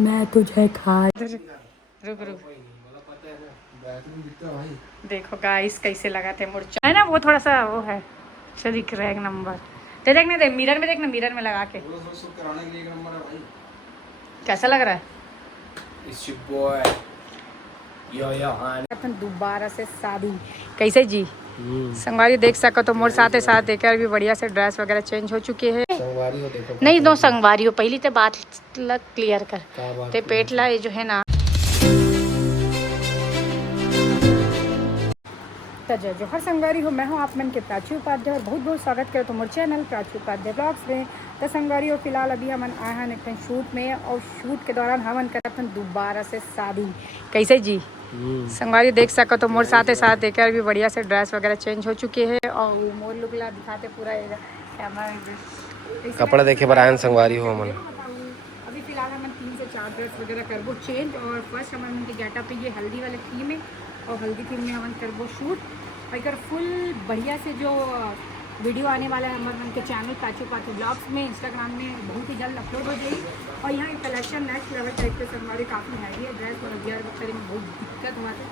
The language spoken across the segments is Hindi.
मैं तुझे खा। रुक रुक देखो गाइस कैसे लगाते हैं मुर्चा है ना, वो थोड़ा सा वो है अच्छा दिख रहा है। एक नंबर दे देखने दे, मिरर में देखना, मिरर में लगा के कैसा लग रहा है। दोबारा से शादी कैसे जी संगवारी देख सको तो मोर साथ साथ देकर भी बढ़िया से ड्रेस वगैरह चेंज हो चुके हैं। नहीं दो संगवारी हो, पहली तो बात क्लियर कर ते पेट ला ये जो है ना। जय जोहर संगवारी हो, मैं हूँ आप मन के प्राची उपाध्याय और बहुत बहुत स्वागत करो तुम्हारे चैनल प्राची उपाध्याय ब्लॉग्स में। तो संगवारी हो फिलहाल अभी हमन आए हैं एक शूट में और शूट के दौरान हमन करते हैं दोबारा से शादी कैसे जी संगवारी देख सको तो मोर साथ देकर भी बढ़िया से ड्रेस वगैरह चेंज हो चुके हैं और मोर लुक ला दिखाते पूरा कपड़ा देखे बरायन संगवारी हो हमन। अभी फिलहाल हमन 3 से 4 ड्रेस वगैरह करबो चेंज और फर्स्ट हमन के गेटअप पे ये हल्दी वाले थीम है और हल्दी थीम में हमन करबो शूट और फुल बढ़िया से जो वीडियो आने वाला है हमारे उनके चैनल प्राची उपाध्याय ब्लॉग्स में इंस्टाग्राम में बहुत ही जल्द अपलोड हो जाएगी। और यहाँ कलेक्शन नेक्स्ट लेवल टाइप के हमारे काफ़ी हैवी है ड्रेस और गियर वगैरह में बहुत दिक्कत हुआ था।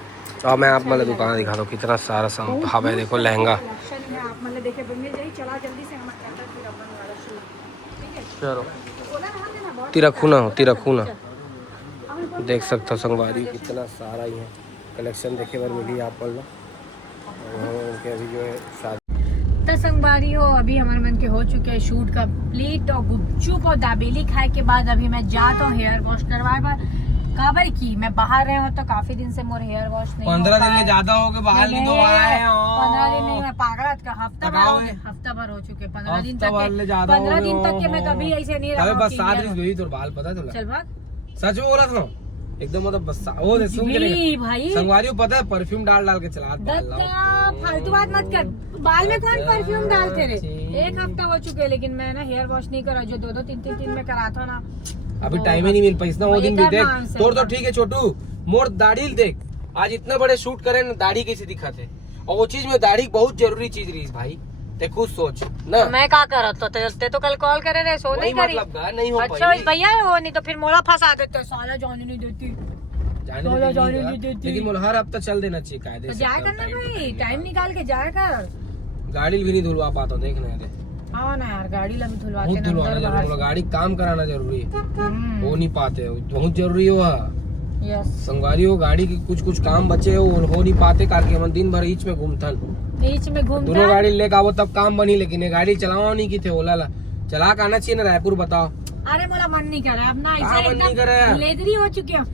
और मैं आप मतलब दुकान दिखा दो कितना सारा सामान है, देखो लहंगा कलेक्शन है आप मतलब देखे मिल जाए। चला जल्दी से हमारे फिर अपन वाला शूट ठीक है। चलो तिरखू ना हो, तिरखू ना देख सकते हो संगवारी कितना सारा ही है कलेक्शन देखे बार मिली आप लोग। अभी जो है शादी संगवारी हो अभी हमारे मन के हो चुके हैं शूट कंप्लीट और गुपचुप और दाबेली खाए के बाद अभी मैं जाता हूँ हेयर वॉश करवाए बार काबर की मैं बाहर रहे हूँ तो काफी दिन से मोर हेयर वॉश नहीं 15 दिन में ज्यादा हो गए बाहर नहीं 15 दिन नहीं मैं पागल का हफ्ता भर हो चुके 15 दिन तक के मैं कभी ऐसे नहीं रहा। बस 7 दिन हुई तो बाल पता चला। चल भाग सच बोल रहा था एकदम मतलब बस वो सुन के भाई संगवारी को पता है परफ्यूम डाल के चला फालतू बात मत कर। बाल में कौन परफ्यूम डालते रहे, एक हफ्ता हो चुके हैं लेकिन मैं ना हेयर वॉश नहीं करा जो 2-3 दिन में कराता ना। अभी टाइम ही नहीं मिल पाई ना वो दिन भी देख तोड़ तो ठीक है छोटू मोर दाढ़ी देख आज इतना बड़े शूट करे ना दाढ़ी कैसे दिखाते और वो चीज में दाढ़ी बहुत जरूरी चीज रही भाई ते खुद सोच ना मैं क्या करा तो कल कॉल करे रहे सो नहीं करी मतलब नहीं हो अच्छा भैया वो नहीं तो फिर मोला फंसा देते साला जाने नहीं देती जाने नहीं देती लेकिन मोला हर हफ्ता चल देना चाहिए कायदे से जाया करना भाई टाइम निकाल के जाया कर। गाड़ी भी नहीं धुलवा पाता देखना है हाँ ना यार गाड़ी ला भी धुलवाते गाड़ी काम कराना जरूरी है वो नहीं पाते बहुत जरूरी हो संगवारी हो गाड़ी की कुछ काम बचे हो नहीं पाते करके हम दिन भर बीच में घूमता दोनों गाड़ी लेकर आओ तब काम बनी लेकिन ये गाड़ी चलाओ नहीं की थे ओला ला चला के आना चाहिए ना रायपुर बताओ। अरे मोला मन नहीं कर रहा अब ना मन नहीं कर रहा लेदरी हो चुके हो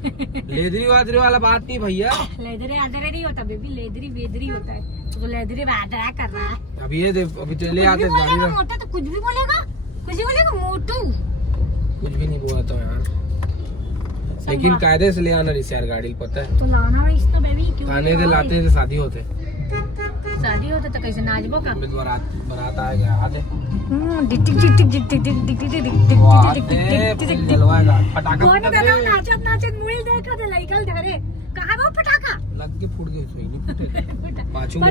लेदरी वादरी वाला बात नहीं भैया लेदरी आदरे नहीं होता बेबी लेदरी वेदरी होता है तो लेदरी वादरा कर रहा है। अभी ये अभी तो ले आते गाड़ी में मोटा तो कुछ भी बोलेगा मोटू कुछ भी नहीं बोला था यार लेकिन कायदे से ले आना यार गाड़ी पता है तो लाना इसको बेबी क्यों खाने दे लाते थे शादी होते तो कैसे नाचबो का बारात आ गया आते नाचत मुड़ी देखा थे लइकल धरे कहां वो पटाखा लग के फूट गई सोई नहीं फूटे पाछू में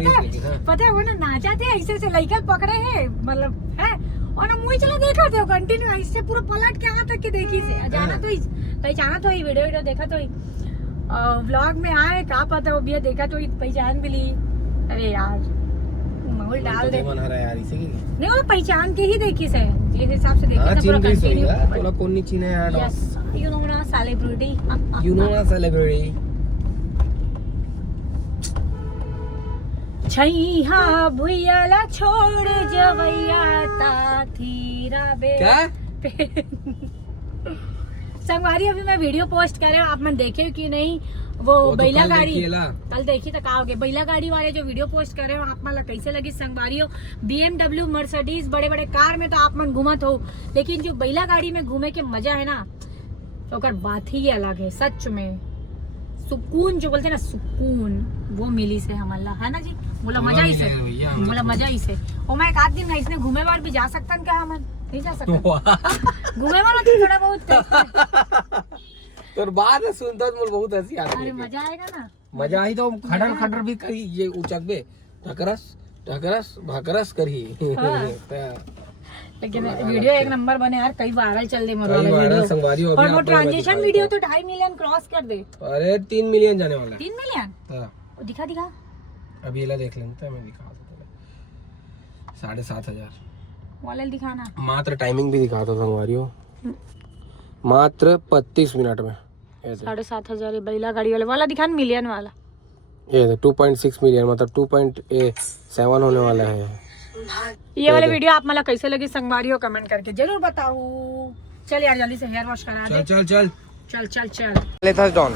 पता है वो ना नाचा थे ऐसे से लइकल पकड़े है मतलब है और ना मुझे चलो देखा थे कंटिन्यू ऐसे पूरा पलट के यहाँ तक के देखी से जाना तो पहचाना तो ही वीडियो देखा तो ही व्लॉग में आए का पता वो भी देखा तो पहचान भी ली। अरे यार माहौल डाल दे मन हरा यार इसे नहीं वो पहचान के ही देखी से जिस हिसाब से देखी था पूरा कंटिन्यू तोला कौन नहीं चिन्ह यार यस यू नो ना सेलिब्रिटी छैहा भुइयाला छोड़ जवैया ताथीरा बे क्या संगवारी अभी मैं वीडियो पोस्ट कर रही हूँ आप मन देखे कि नहीं वो बैला गाड़ी कल देखी तो कहा होगे बैला गाड़ी वाले जो वीडियो पोस्ट कर रहे हो आप मन कैसे लगी संगवारी हो BMW मर्सिडीज बड़े बड़े कार में तो आप मन घूमत हो लेकिन जो बैला गाड़ी में घूमे के मजा है ना तो बात ही अलग है सच में सुकून जो बोलते हैं ना सुकून वो मिली से हमारा है ना जी बोला मजा ही से और मैं एक आध दिन इसने घूमे बार भी जा सकता क्या हम नहीं जा सकता घूमे वाला थोड़ा बहुत तो बात सुनता तो बहुत हंसी आती है। अरे मजा आएगा ना मजा ही तो खटर भी करी ये उचक बे ढकरस भाकरस करी लेकिन वीडियो एक नंबर बने यार, कई वायरल चल दे कई वायरल संगवारी हो और अभी वो आप ट्रांजेक्शन वीडियो तो 2.5 मिलियन क्रॉस कर दे। अरे 3 मिलियन जाने वाला है। 3 मिलियन हाँ दिखा दिखा अभी ये ला देख लेते हैं, मैं दिखा दूँ 7,500 वाले दिखाना। मात्र टाइमिंग भी दिखा दो संगवारी हो, मात्र 35 मिनट में 7,500 बैला गाड़ी वाला दिखा मिलियन वाला। ये 2.6 मिलियन मतलब 2.7 होने वाला है। ये वाले वीडियो आप मतलब कैसे लगी संगवारी हो कमेंट करके जरूर बताओ। चल यार जल्दी से हेयर वॉश करा दे। चल चल चल चल चल लेता डॉन।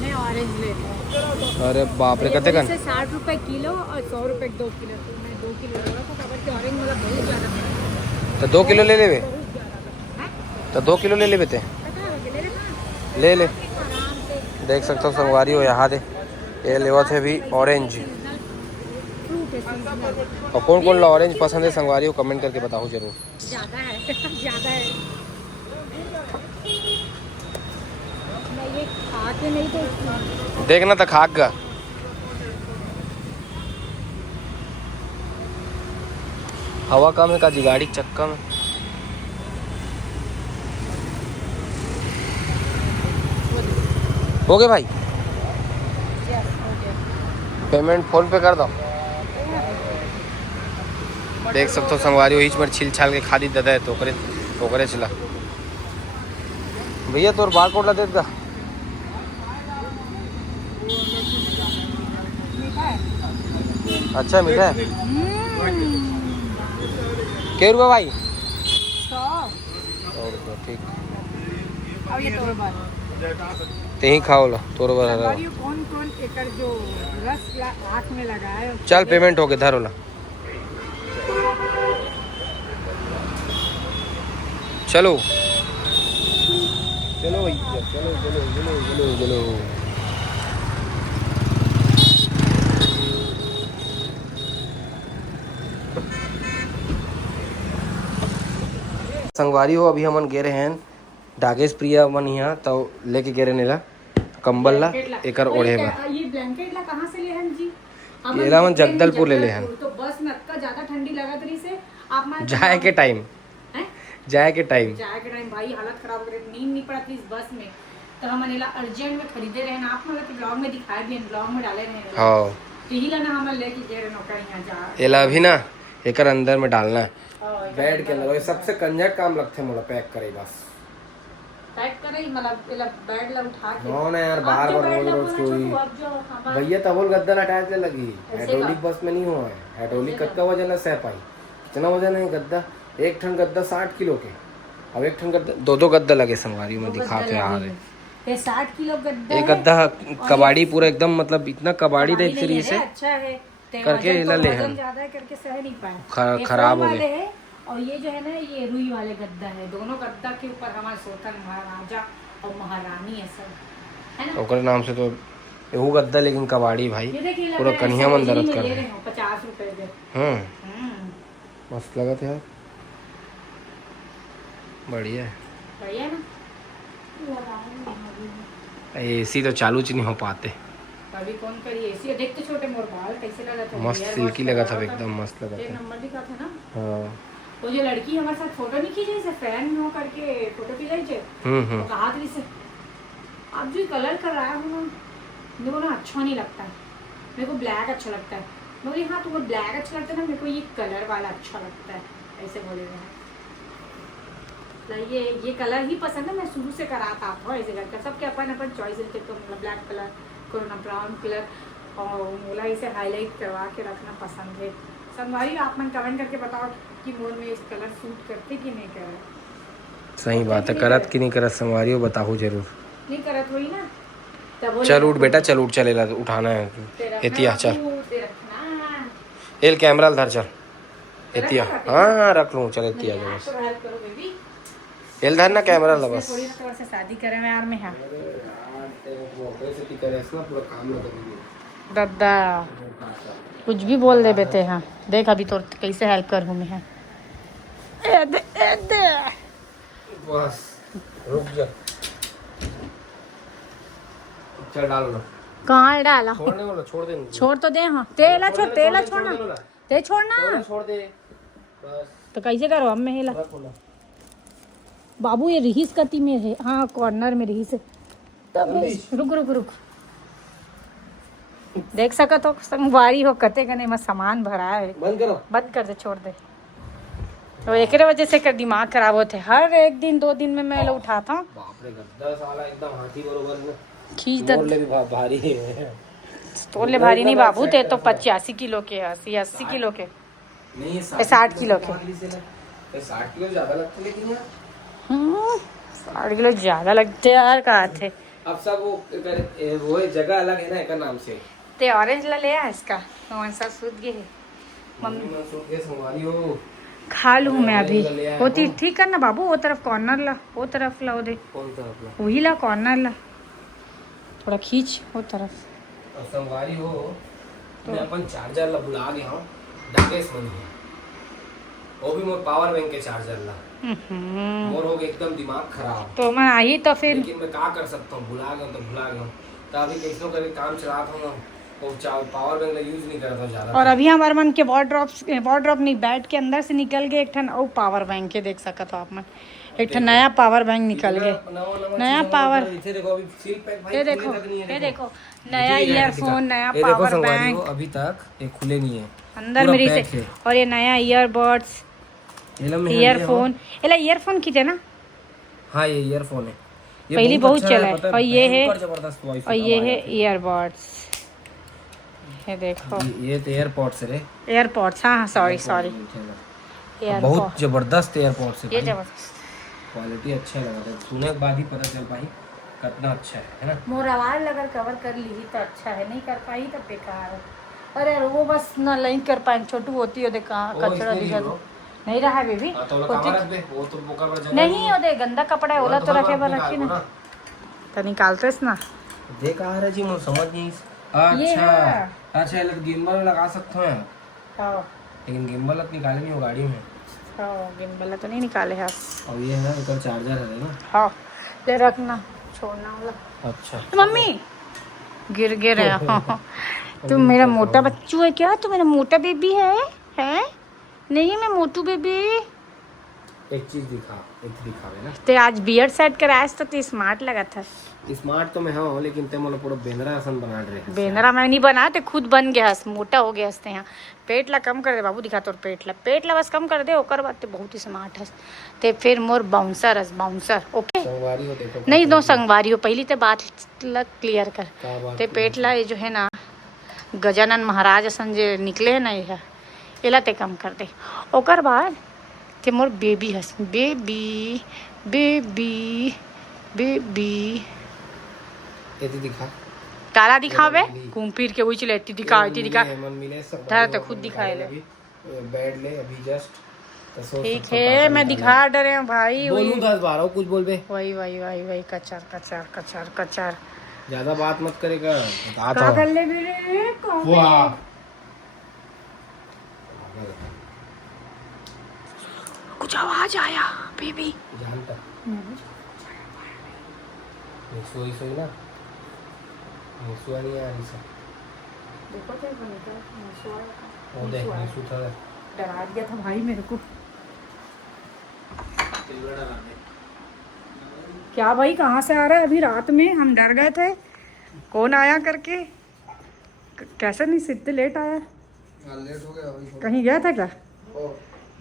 मैं ऑरेंज लेता हूँ। अरे बाप रे कते कन 60 रुपए किलो और 100 रुपए 2 किलो। तो मैं 2 किलो ले रहा हूँ खबर के ऑरेंज वाला बहुत ज्यादा है। तो 2 किलो ले लेवे, बहुत ज्यादा है। तो 2 किलो ले लेवे ते ले ले। देख सकते हो संगवारी हो यहाँ दे ये लेवा थे अभी ऑरेंज। और कौन कौन ला ऑरेंज पसंद है संगवारी हो कमेंट करके बताओ जरूर। ज्यादा है ज्यादा है। मैं ये खा के नहीं तो देखना तो खाक गा हवा कम है का जी गाड़ी चक्का में। हो गए भाई पेमेंट फोन पे कर दो। देख सकते हो संगवारी हो में छिल छाल के खादी दे तो ओकरे चला भैया तोर बार कोड ला दे दा। अच्छा मीठा है क्या रुपये भाई 100 रुपये ठीक। अब ये तोड़ बार ते ही खाओ ला तोर बार हरा कौन कौन एकड़ जो रस आँख में लगाए। चल पेमेंट हो गया धरो ला चलो चलो भैया चलो चलो चलो चलो चलो। संगवारी हो अभी हमन गे रहे हैं डागेश प्रिया मन यहाँ तो लेके गे रहे नीला कंबल ला एकर ओढ़े बा। ये ब्लैंकेट ला कहाँ से ले हैं जी? एला मन जगदलपुर ले ले हैं। तो बस में इतना ज्यादा ठंडी लगत रही से आप मान जाए के टाइम जाए के टाइम भाई हालत खराब हो गई, नींद नहीं पड़ा थी इस बस में। तो हम अनेला अर्जेंट में खरीदे रहे ना आप मतलब कि ब्लॉग में दिखाए भी ब्लॉग में डाले रहे। हाँ यही ला ना हम लेके गए रहे नौकर यहाँ जा। एला अभी ना एकर अंदर में डालना है बेड के अंदर। सबसे कंजर काम लगते मोला पैक करे बस पैक करे मतलब एला बेड ला उठा के नो ना यार बार बार रोज कोई भैया तबोल गद्दा हटाए के लगी हाइड्रोलिक बस में नहीं हुआ है। हाइड्रोलिक कितना वजन है सह पाई कितना वजन है गद्दा एक ठन गद्दा 60 किलो के। अब एक ठन गद्दा दो गद्दा लगे संगवारी में दिखाते आ रहे ये 60 किलो गद्दा एक गद्दा कबाड़ी पूरा एकदम मतलब इतना कबाड़ी देख रही से अच्छा है करके इला ले हम ज्यादा करके सह नहीं पाए खराब हो गए। और ये जो है ना ये रुई वाले गद्दा है। दोनों गद्दा के ऊपर हमारे सोतन महाराजा और महारानी है सब है ना ओकर नाम से तो एहू गद्दा लेकिन कबाड़ी भाई पूरा कन्हिया मन दर्द कर रहे 50 रुपए दे। मस्त लगा था यार बढ़िया है बढ़िया ना। एसी तो चालू च नहीं हो पाते अभी कौन करी एसी देख तो छोटे मोर बाल कैसे लगा था मस्त सिल्की लगा था एकदम मस्त लगा था। नंबर दिखा था ना। हाँ वो जो लड़की हमारे साथ फोटो नहीं खींचे से फैन हो करके फोटो खींचाई छे तो कहा थी से आप जो कलर कर रहा है मेरे को ना अच्छा नहीं लगता है। मेरे को ब्लैक अच्छा लगता है। मैं बोली हाँ तुम्हें ब्लैक अच्छा लगता है ना मेरे को ये कलर वाला अच्छा लगता है ऐसे बोलेगा। ये कलर ही पसंद है। मैं शुरू से कराता था ऐसे करके सबके अपन अपन चॉइस रहते तो मतलब black colour corona brown colour और मोला इसे हाईलाइट करवा के रखना पसंद है। संगवारी आप मन कमेंट करके बताओ कि मोर में इस कलर सूट करते कि नहीं करे। सही बात है करत कि नहीं करत संगवारी हो बताओ जरूर। नहीं करत वही ना चल उठ बेटा चल उठ चलेला उठाना है एतिया चल एल कैमरा धर चल एतिया हाँ रख लूँ चल एतिया एल धर ना कैमरा ला बस से शादी करे में यार में है दादा कुछ भी बोल दे बेटे। हाँ देख अभी तो कैसे हेल्प कर हूँ मैं बस रुक जा चल डालो ना कहाँ डाला छोड़ने वाला छोड़ दे छोड़ तो दे। हाँ तेला छोड़ना ते छोड़ना छोड़ दे बस तो कैसे करो हम में हेला बाबू ये रहीस कती में है हाँ कॉर्नर में रहीस है तब रुक रुक रुक देख सकत हो संगवारी हो कते कने में सामान भरा है बंद कर दे छोड़ दे तो एक वजह से कर दिमाग खराब होते हर एक दिन 2 दिन में मैं उठाता हूँ बाप रे गद्दा साला एकदम हाथी बरोबर में खींच दे तोड़ले भी भारी है तोड़ले भारी नहीं बाबू ते तो 85 किलो के 80 किलो के नहीं 60 किलो के 60 किलो ज्यादा लगते लेकिन यार 60 किलो ज्यादा लगते यार कहाँ थे अब सब वो जगह अलग है ना एक नाम से ते ऑरेंज ला ले आ इसका कौन सा सूद गए मम्मी सोच के संभाली हो खा लूँ मैं अभी होती ठीक करना बाबू वो तरफ कॉर्नर ला वो तरफ ला वो दे कौन तरफ ला वही ला कॉर्नर ला थोड़ा खींच वो तरफ अब संभाली हो तो मैं अपन चार्जर ला बुला गया हूँ डाकेश मन है वो भी मोर पावर बैंक के चार्जर ला मोर हो गया एकदम दिमाग खराब तो मैं आई तो फिर लेकिन मैं क्या कर सकता हूँ भुला गया तो भुला गया तो अभी कैसे करके काम चलाता हूँ वो पावर बैंक का यूज नहीं करता ज्यादा और अभी हमारे मन के बॉड ड्रॉप नहीं बैट के अंदर से निकल गए एक ठन और पावर बैंक के देख सकते हो आप मन एक ठन नया पावर बैंक निकल गए नया पावर ये देखो नया ईयरफोन नया पावर बैंक अभी तक ये खुले नहीं है अंदर मेरी से और ये नया ईयरबड्स ईयरफोन ईयरफोन की थे ना हाँ ये ईयरफोन है पहली बहुत चला है और ये है और ये है ईयरबड्स ये देखो ये तो एयरपोर्ट्स है एयरपोर्ट्स हाँ सॉरी बहुत जबरदस्त एयरपोर्ट्स है ये जबरदस्त क्वालिटी अच्छा लगा था सुनने के बाद ही पता चल पाई कितना अच्छा है ना मोर आवाज अगर कवर कर ली तो अच्छा है नहीं कर पाई तो बेकार है अरे वो बस ना नहीं कर पाए छोटू होती है देखा कचरा दिखा नहीं रहा है बेबी नहीं दे गंदा कपड़ा है ओला तो रखे पर रखी ना तो निकालते ना देख आ रहा जी मुझे समझ नहीं अच्छा अच्छा गिम्बल लगा सकते हैं लेकिन गिम्बल निकाले नहीं हो गाड़ी में गिम्बल तो नहीं निकाले है और ये है ऊपर चार्जर है ना हाँ ले रखना छोड़ना वाला अच्छा तो मम्मी गिर गिर तू मेरा मोटा बच्चू है क्या तू मेरा मोटा बेबी है नहीं मैं मोटू बेबी एक चीज दिखावे ना ते आज बियर्ड सेट कराया तो स्मार्ट लगा था स्मार्ट तो मैं हूँ लेकिन ते मतलब पूरा बेनरा आसन बना रहे बेनरा मैं नहीं बना ते खुद बन गया मोटा हो गया हंसते यहाँ पेट ला कम कर दे बाबू दिखा तो पेट ला बस कम कर दे ओकर बात ते बहुत ही स्मार्ट हस ते फिर मोर बाउंसर ओके संगवारी हो देखो नहीं दो संगवारी हो पहली ते बात क्लियर कर ते पेट ला ये जो है ना गजानन महाराज असन जे निकले है ना ये ला ते कम कर दे ओकर बाद ते मोर बेबी हस बेबी बेबी बेबी ये दिखा काला दिखावे घूम फिर के वही लेती दिखा धर तो खुद दिखाए ले बैठ ले अभी जस्ट ठीक है मैं दिखा डरे हूँ भाई बोलूं 10 बार कुछ बोल बे वही कचर कचर कचर कचर ज्यादा बात मत करेगा क्या कर ले मेरे वाह कुछ आवाज आया बेबी जानता सोई ना नहीं आ रही सब देखो वो देख डरा दिया था भाई मेरे को क्या भाई कहाँ से आ रहा है अभी रात में हम डर गए थे कौन आया करके कैसे नहीं इतने लेट आया लेट हो गया कहीं गया था क्या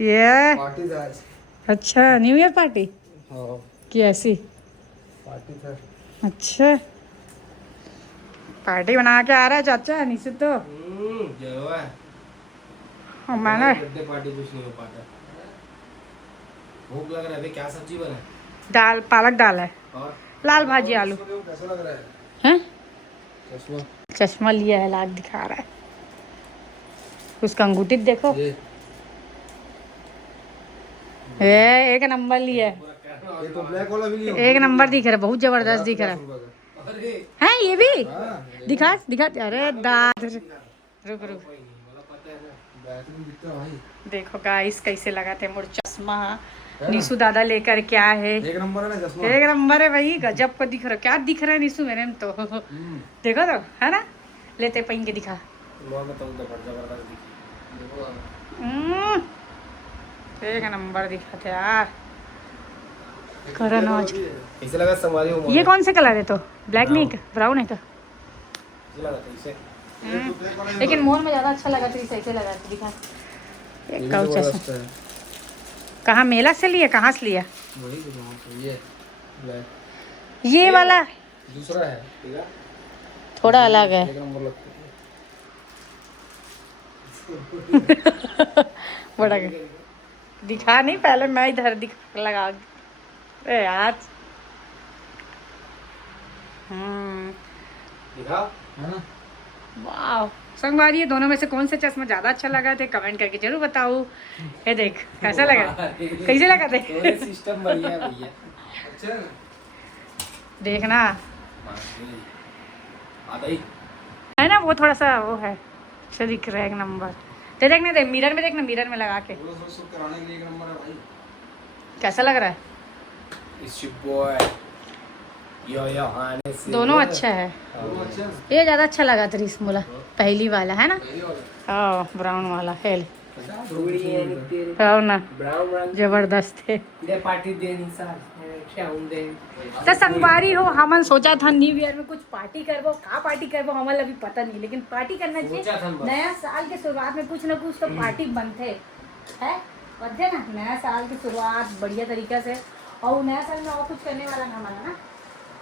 ये पार्टी था आज अच्छा न्यू ईयर पार्टी की ऐसी पार्टी था अच्छा पार्टी बना के आ रहा है चाचा निश्चित तो जो है मैंने बर्थडे पार्टी कुछ नहीं हो पाता भूख लग रहा है अभी क्या सब्जी बना दाल पालक दाल है और लाल भाजी आलू कैसा लग रहा है हैं चश्मा लिया है लाग दिखा रहा है उसका अंगूठी देखो एक नंबर लिया है ये तो ब्लैक वाला भी लिया एक नंबर दिख रहा है बहुत जबरदस्त दिख रहा है ये भी दिखा अरे दाद रुक देखो गाइस कैसे लगा थे मोर चश्मा निशु दादा लेकर क्या है एक नंबर है ना चश्मा एक नंबर है भाई गजब को दिख रहा क्या दिख रहा है निशु मेरे में तो देखो तो है ना लेते पहन के दिखा एक नंबर दिखाते यार करण आज। कैसे लगा संगवारी हो? ये कौन से कलर है तो? ब्लैक नहीं, ब्राउन है तो? लेकिन मोर में ज्यादा अच्छा लगा तो इसे ऐसे लगा तो दिखा। एक काउचा से कहाँ मेला से लिया, कहाँ से लिया? ये वाला दूसरा है, थोड़ा अलग है। एक नंबर लगता बड़ा दिखा नहीं, पहले मैं इधर लगा यार। दिखा वाह संगवारी, दोनों में से कौन सा चश्मा ज्यादा अच्छा लगा थे कमेंट करके जरूर बताओ। ये देख कैसा लगा, कैसे लगा थे? सिस्टम बढ़िया है भैया। अच्छा देखना है ना, वो थोड़ा सा वो है अच्छा दिख रहा है। एक नंबर दे, देखने दे मिरर में, देखना मिरर में लगा के कराने के लिए एक नंबर है भाई। कैसा लग रहा है? दोनों अच्छा है। ये ज्यादा अच्छा लगा त्रिस मोला, पहली वाला है ना? हाँ ब्राउन वाला है ना, जबरदस्त है। तो संगवारी हो, हमन सोचा था न्यू ईयर में कुछ पार्टी करबो, का पार्टी करबो हमारे अभी पता नहीं, लेकिन पार्टी करना चाहिए। नया साल के शुरुआत में कुछ ना कुछ तो पार्टी बनते है, बनते ना। नया साल की शुरुआत बढ़िया तरीका से, और नया साल में और कुछ करने वाला ना हमारा ना।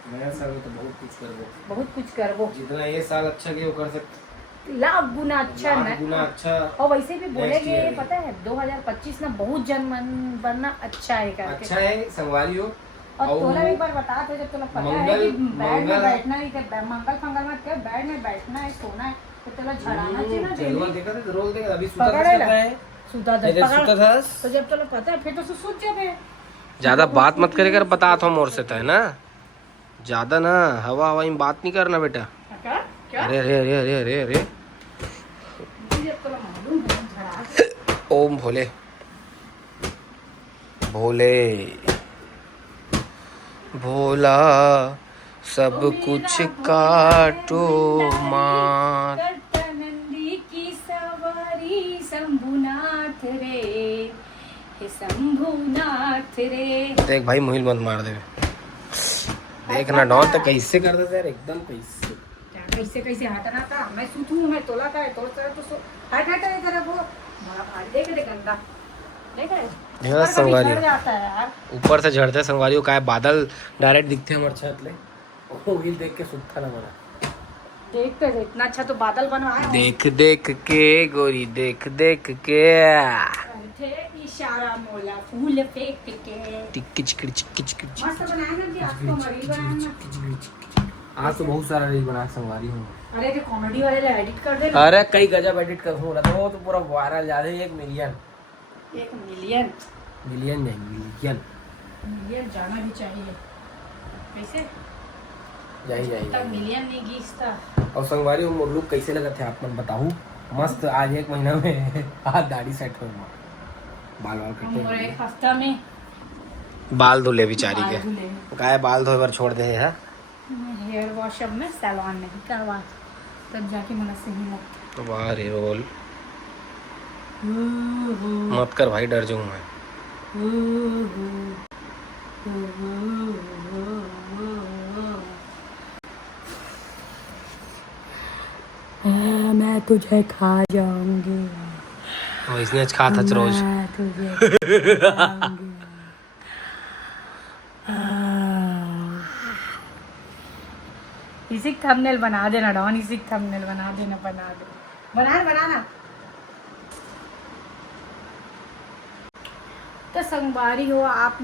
नया साल में तो बहुत कुछ करबो, बहुत कुछ करबो, जितना ये साल अच्छा किया वो कर सकते, लाख गुना अच्छा गुना अच्छा। और वैसे भी बोलेंगे पता है 2025 में बहुत जन बनना अच्छा है करके। अच्छा है संगवारी हो। और तोला एक बार बता तो, जब तोला पता है कि बेड में बैठना ही है, मंगल फंगल मत कर, बेड में बैठना है, सोना है, तो तोला झड़ाना चाहिए ना। रोज देखा था, रोज देखा अभी सुता है, सुता था तो जब तोला पता है फिर तो सूझ जाबे। ज्यादा बात मत करे कर, बता तो मोर से है ना, ज्यादा ना हवा हवा में बात नहीं करना बेटा। क्या? अरे अरे अरे अरे अरे अरे ओम भोले भोले भोला सब कुछ काटो मार। नंदी की सवारी शंभुनाथ रे, हे शंभुनाथ रे। देख भाई मोहिल मत मार दे, देखना डॉन तो कैसे कर देते यार, एकदम कैसे कैसे कैसे हटना था। मैं सूतू मैं तोला का है, तोड़ तो हट इधर वो देख दे गंदा देख रहे संगवारी जाता है यार, ऊपर से झड़ते संगवारी का है, बादल डायरेक्ट दिखते हैं हमारे छत ले, वो हिल देख के सुत्था लग रहा। देखते इतना अच्छा तो बादल बनवाया, देख देख के गोरी, देख देख के इशारा मोला फूल फेंक के टिक्की चिकड़ी चिक्की चिकड़ी। मस्त बनाया ना जी, आज तो मरी बनाया। आज तो बहुत सारा रील बना संगवारी हूँ। अरे कि कॉमेडी वाले ले एडिट कर दे। अरे कई गजब एडिट कर बोला तो वो तो पूरा वायरल ज्यादा 1 मिलियन। 1 मिलियन मिलियन नहीं, मिलियन मिलियन जाना भी चाहिए। कैसे जाई तब मिलियन नहीं गीसता। और संगवारी वो लुक कैसे लगा थे आप मन बताऊं? मस्त, आज 1 महीना में आज दाढ़ी सेट हो, बाल बाल कटे, एक हफ्ता में बाल धुले बेचारी के, काय बाल धोए बार छोड़ दे है। हेयर वॉश अब मैं सैलून नहीं करवा, तब जाके मन सही लगता। वाह रे रोल मत कर भाई, डर जाऊं मैं। मैं तुझे खा जाऊंगी, और इसने आज खा था रोज। इसी थंबनेल बना देना डॉन, इसी थंबनेल बना देना, बनाना। तो संगवारी हो, आप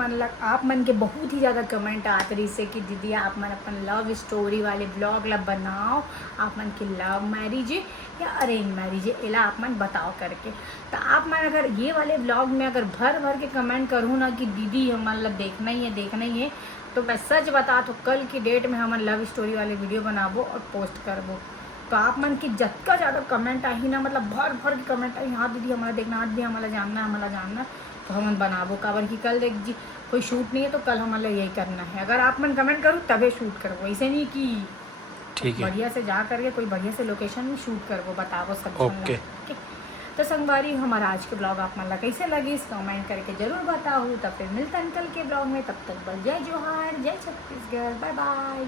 मन के बहुत ही ज़्यादा कमेंट आते रही से कि दीदी आप मन अपन लव स्टोरी वाले ब्लॉग ला बनाओ, आप मन की लव मैरिज या अरेंज मैरिज एला आप मन बताओ करके। तो आप मन अगर ये वाले ब्लॉग में अगर भर के कमेंट करूँ ना कि दीदी हमारा देखना ही है, तो मैं सच बता तो कल की डेट में हम लव स्टोरी वाले वीडियो बनाबो और पोस्ट करबो। तो आप मन की जितना ज़्यादा कमेंट आई ना, मतलब भर के कमेंट आई, हाँ दीदी हमारा देखना, आज भी हमारा जानना, तो हम बनाबो। काबर की कल देख जी कोई शूट नहीं है, तो कल हमारा यही करना है। अगर आप मन कमेंट करूँ तभी शूट करबो, ऐसे नहीं कि ठीक है बढ़िया से जा करके कोई बढ़िया से लोकेशन में शूट करबो, बताबो सब। ओके तो संगवारी हमारा आज के ब्लॉग आप मन कैसे लगी कमेंट करके जरूर बताओ। तब फिर मिलते हैं कल के ब्लॉग में, तब तक बस जय जोहार, जय छत्तीसगढ़, बाय बाय।